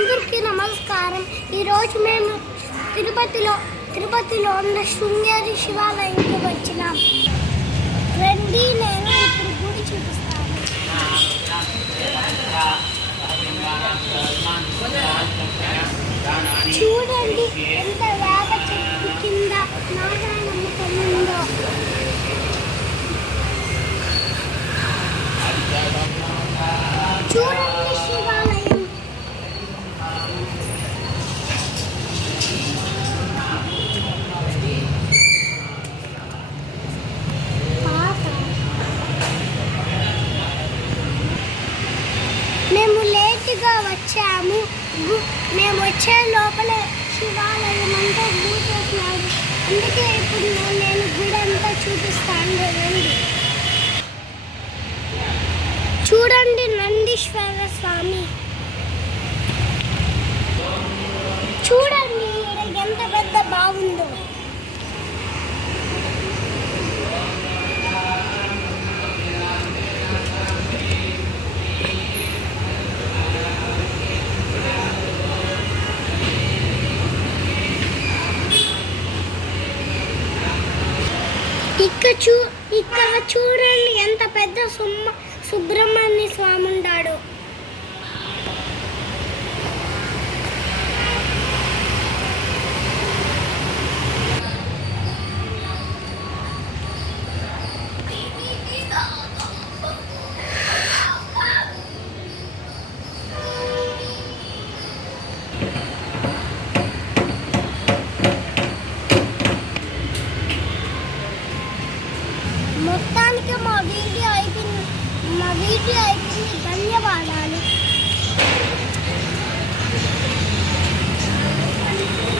అందరికీ నమస్కారం. ఈరోజు మేము తిరుపతిలో ఉన్న శృంగేరి శివాలయంకి వచ్చినాం. రండి, నేను ఇప్పుడు గుడి చూపిస్తాను. చూడండి ఎంత వేగ చెట్టు కింద నారాయణమ్మ తల్లి ఉందో. చూడండి శివాలయం. మేము లేట్గా వచ్చాము. మేము వచ్చే లోపల శివాలయం అంతా మూసేసినాడు. అందుకే ఇప్పుడు నేను గుడి అంతా చూపిస్తాను. రండి, చూడండి నందీశ్వర స్వామి. చూడండి ఎంత పెద్ద బాగుందో. ఇక్కడ చూడండి ఎంత పెద్ద సుబ్రహ్మణ్య స్వామి ఉన్నాడు.